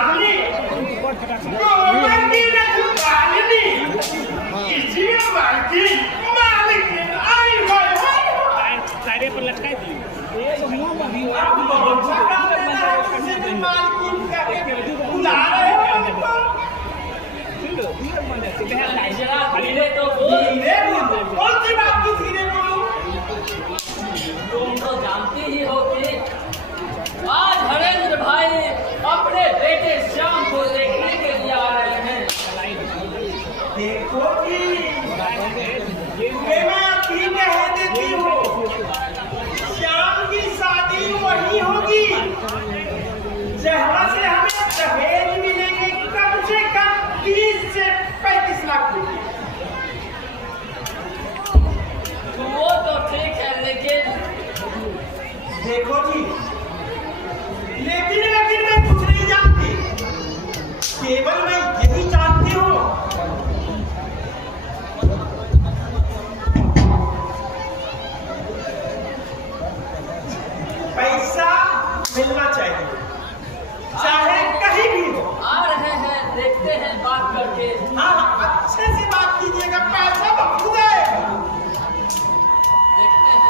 आपने गोवर्धन रखवाली इसी मालकी मालिक आई हाय सारे पर लटका दी आप बहुत बड़ा लेना है किसी भी मालकी का बुला रहे हो धीरे तो बोल। कौन सी बात की धीरे बोलूं? तुम तो जानती ही हो कि आज हरेंद्र भाई अपने बेटे श्याम को देखने के लिए आ रहे हैं। देखो कि मैं अभी कह देती हूँ श्याम की शादी वही होगी जहाँ से हमें दहेज मिलेंगे कम से कम 30 से 35 लाख रुपए। वो तो ठीक है लेकिन देखो जी लेकिन मैं कुछ नहीं जानती केवल मैं यही जानती हूँ पैसा मिलना चाहिए चाहे कहीं भी हो। आ रहे हैं देखते हैं बात करके। हाँ अच्छे से बात कीजिएगा पैसा बहुत आएगा। देखते हैं।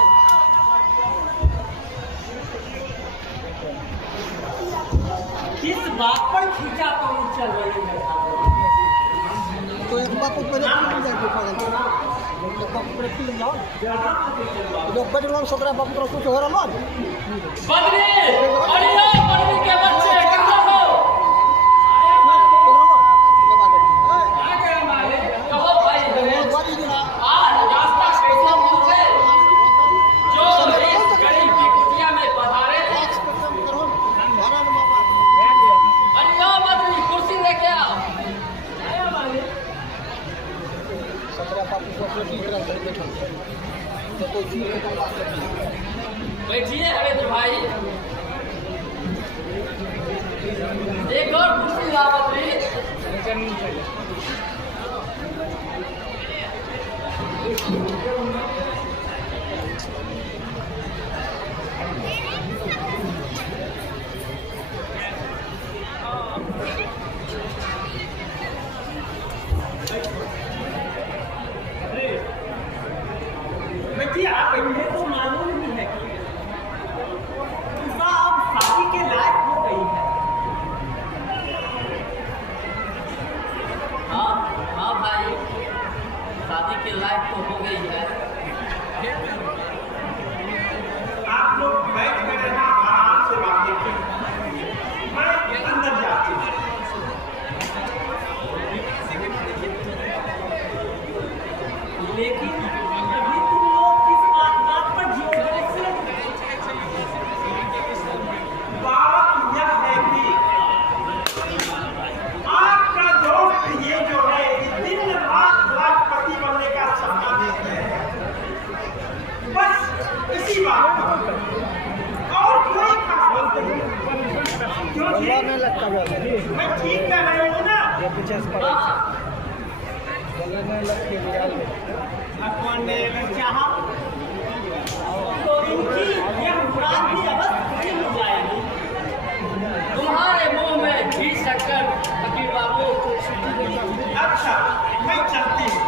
किस बात पर खींचा तुम चल रही है? तो एक बात को पहले जाके पागल तो बाप पर फिल्म जाओ लोग बजरंग सोकरा बाप पर कुछ हो रहा है बदरी अरे बदरी के बच्चे कहां हो? कहो भाई आज रास्ता कैसा मिल गए जो इस गरीब की कुटिया में पधारे। अरे ओ बदरी कुर्सी लेके आओ। बैठिए हरेंद्र भाई। एक और कुर्सी ला बदरी। देखिए आप इन्हें तो मालूम ही है कि अब शादी के लायक हो गई है। हाँ हाँ भाई शादी के लायक तो हो गई है। आप लोग बैठ कर रहना आराम से बातें कीजिए मैं अंदर जाती हूँ। लेकिन अभी तुम लोग किस बात पर जियोगे? बात यह है कि आपका दोस्त ये जो है दिन रात लाखपति बनने का सपना देखते हैं बस इसी बात पर और कोई खास बात नहीं। क्योंकि मैं ठीक कह रही हूँ ना। कौन ने चाहा तो इनकी यह मुराद भी अवश्य पूरी हो जाएगी। तुम्हारे मुंह में घी शक्कर फकीर बाबू। अच्छा मैं चलती हूँ।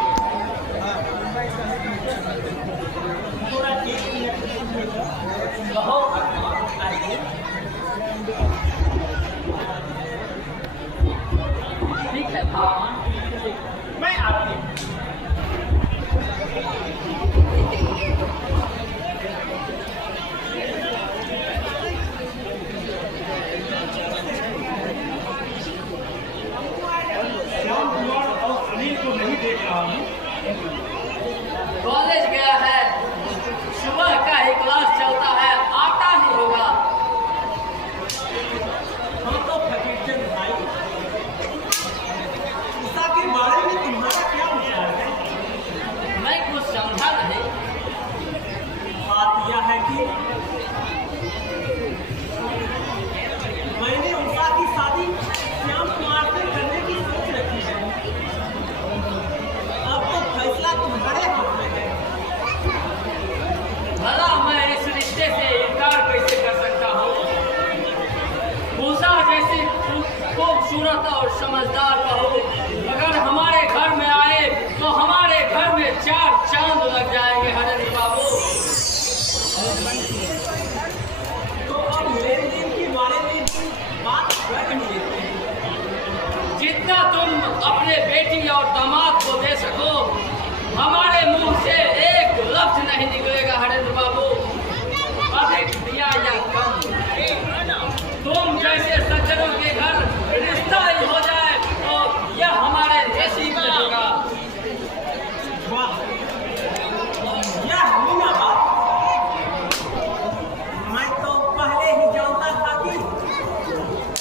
थोड़ा एक मिनट कहो ठीक है भगवान मैं आती हूँ। कॉलेज गया है सुबह का ही क्लास चलता है आता ही होगा। हम तो फकीर चंद भाई उषा के बारे में तुम्हारा क्या विचार है? खूबसूरत और समझदार बहू अगर हमारे घर में आए तो हमारे घर में 4 चांद लग जाएंगे हरेंद्र बाबू। तो अब लेन देन के बारे में बात कर लेते हैं। जितना तुम अपने बेटी और दामाद को दे सको हमारे मुंह से एक लफ्ज नहीं निकलेगा हरेंद्र बाबू। अधिक दिया या कम तुम जैसे सज्जनों के घर रिश्ता ही हो जाए तो यह हमारे नसीब में होगा। वाह, यह हुई ना बात। मैं तो पहले ही जानता था कि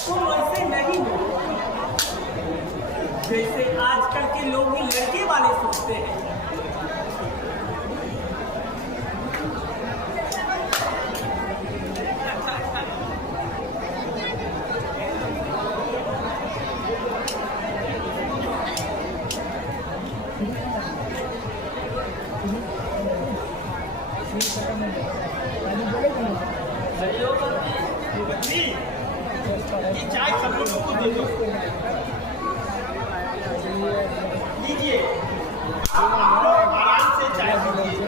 तुम वैसे नहीं हो जैसे आजकल के लोग ही लड़के वाले सोचते हैं। ये चाय सब लोगों को दे दो। लीजिए, आप लोग आराम से चाय पीजिए।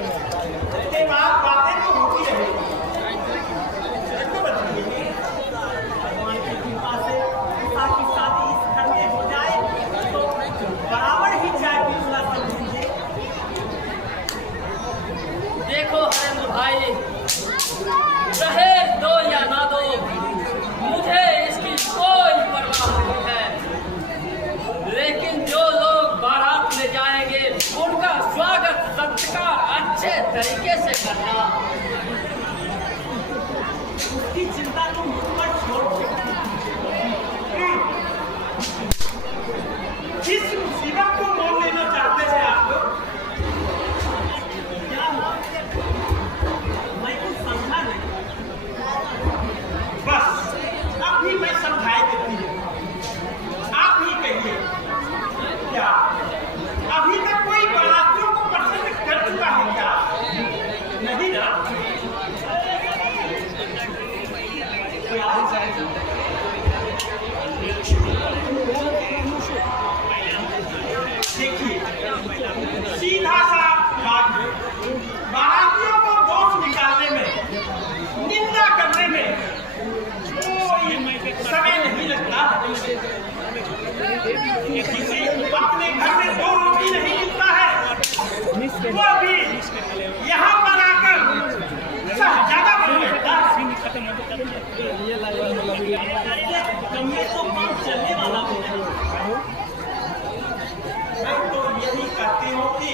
इसके बाद बातें तो होती रहेगी। देखो बच्चे, भगवान की कृपा से आपकी शादी इस घर में हो जाए तो बराबर ही चाय पीना समझिए। देखो हरेंद्र भाई, दहेज दो या ना दो मुझे इसकी कोई परवाह नहीं है, लेकिन जो लोग बारात में जाएंगे उनका स्वागत सत्कार अच्छे तरीके से करना। उसकी चिंता तुम मुझ पर छोड़ दो। जिस मुसीबत को मोल लेना चाहते हैं आप लोग, क्या हुआ? मैं कुछ समझा नहीं। बस अब भी मैं समझाई देती हूँ। आप ही कहिए, क्या अभी तक कोई बारातियों को पसंद कर चुका है क्या? नहीं ना? देखिए, सीधा सा बात है, बारातियों को दोष निकालने में, निंदा करने में कोई समय नहीं लगता। किसी अपने घर में 2 रोटी नहीं मिलता है, वो भी यहाँ पर आकर ज्यादा बन बैठता है। कमिए तो काम चलने वाला हो। मैं तो यही कहती हूँ कि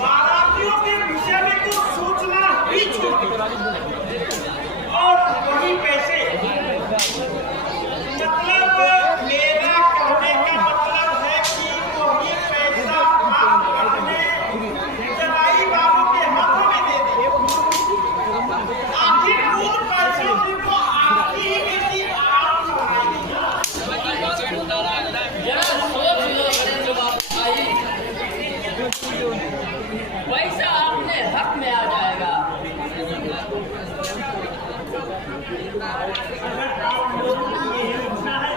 बारातियों के विषय में तो सोचना ही छोड़ दो और वही पैसे, मतलब मेरा कहने का मतलब है कि वही पैसा आप अपने जवाई बाबू के हाथों में दे दे। आखिर उन पैसों से तो आपकी ही बेटी आप चुराएगी। जरा सोच लो हरेंद्र भाई, पैसा अपने हक में आ जाएगा। अगर आप लोगों की यही इच्छा है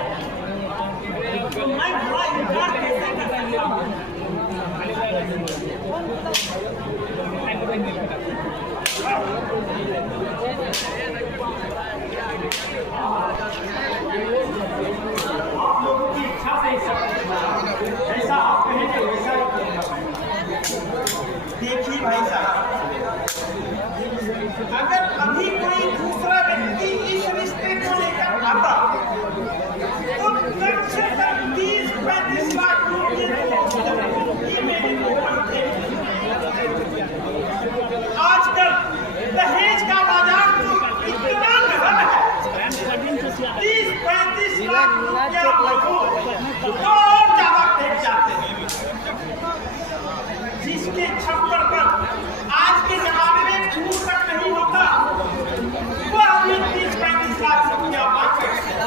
तो मैं बड़ा इंतजार कैसे कर सकता हूँ? आप लोगों की इच्छा से ही सब जैसा आप कहेंगे वैसा ही करेगा। देखिए भाई साहब, अगर अभी कोई दूसरा व्यक्ति इस रिश्ते को लेकर आता तो कम से कम 30-35 लाख रुपये ये मेरे ऊपर थे। आजकल दहेज का बाजार तो इतना गर्म है, 30-35 लाख रुपया तो और ज्यादा फेंक जाते हैं। जिसके छप्पर पर आज के जमाने में दूर तक नहीं होता, वो अभी 30-35 लाख रुपया बात करते हैं।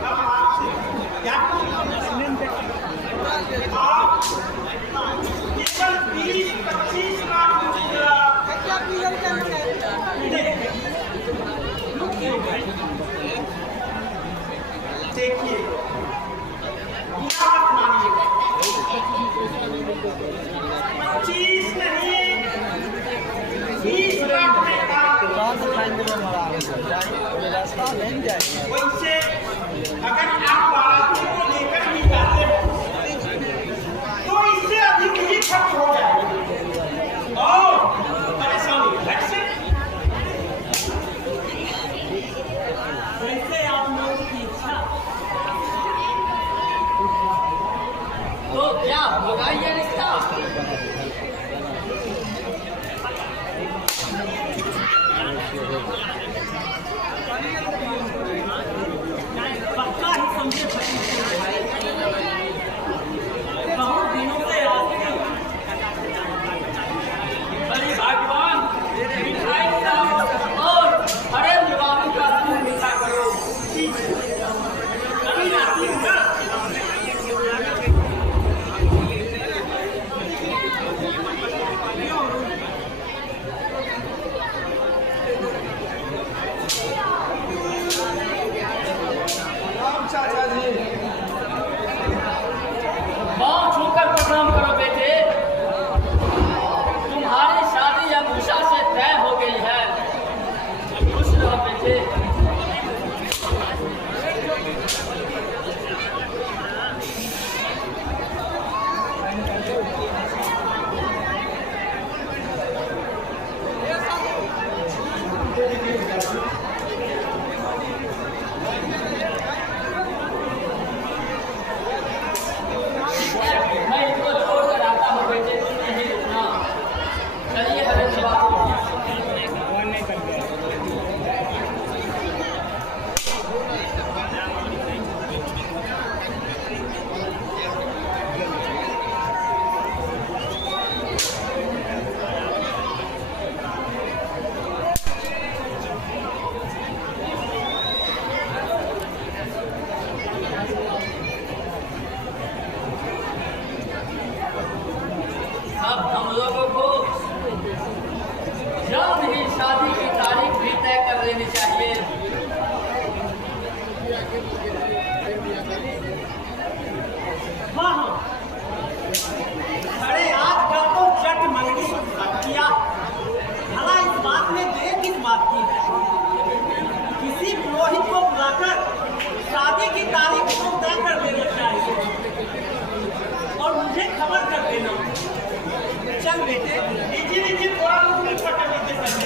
अब आपसे क्या आप केवल 20-25 लाख रुपया देखिए, मत मानिएगा। 25 नहीं, 20 लाख में रास्ता नहीं जाए। वैसे अगर आप बाराती को लेकर ही जाते हो तो इससे अधिक ही खर्च हो जाएगा और परेशानी घट सकती। वैसे आप लोगों की इच्छा तो क्या होगा ये रिश्ता? पक्का ही समझे बहुत दिनों से आपकी बड़ी भाग्यवान मिठाई खिलाओ और हरेंद्र बाबू का दूध मीठा करो। अभी आती हूँ ना। चाचा जी पाँव छूकर प्रणाम करो बेटे। तुम्हारी शादी अब उषा से तय हो गई है। खुश रहो बेटे। मैं इनको छोड़कर आता हूँ बेटे, तुम नहीं रुकना। चलिए हरेंद्र बाबू। अब हम लोगों को जल्द ही शादी की तारीख भी तय कर लेनी चाहिए। हाँ हाँ अरे आजकल तो जट मंगनी किया भला इस बात में देर किस बात की है? किसी पुरोहित को बुलाकर शादी की तारीख को तय कर देना चाहिए और मुझे खबर कर देना। चल बेटे लीजिए थोड़ा ऊपर पकड़ लीजिए सर।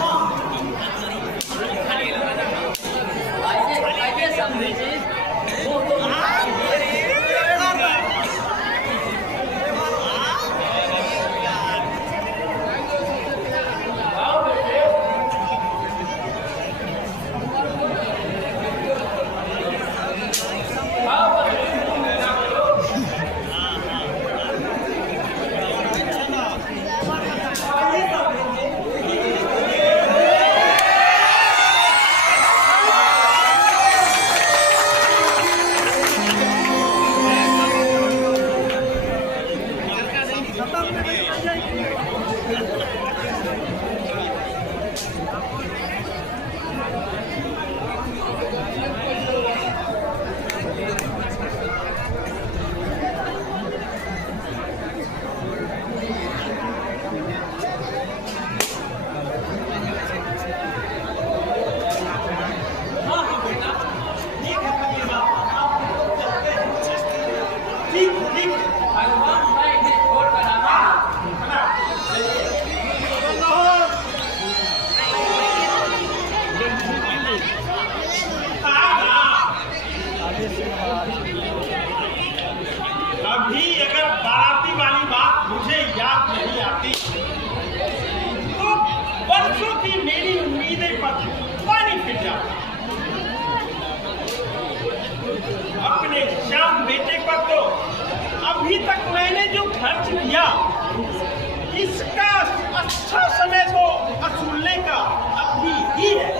हाँ आइए समझे जी। वो तो आओ बेटे। आओ बेटे। आइए सब लीजिए। हाँ हाँ बेटा ठीक है पति साहब, आप लोग चलते हैं। ठीक भगवान मैं इन्हें छोड़कर आता अभी अगर बाराती वाली बात मुझे याद नहीं आती तो वर्षों की मेरी उम्मीदें पर पानी फिर जाता। अपने श्याम बेटे पर तो अभी तक मैंने जो खर्च किया इसका अच्छा समय तो वसूलने का अभी ही है।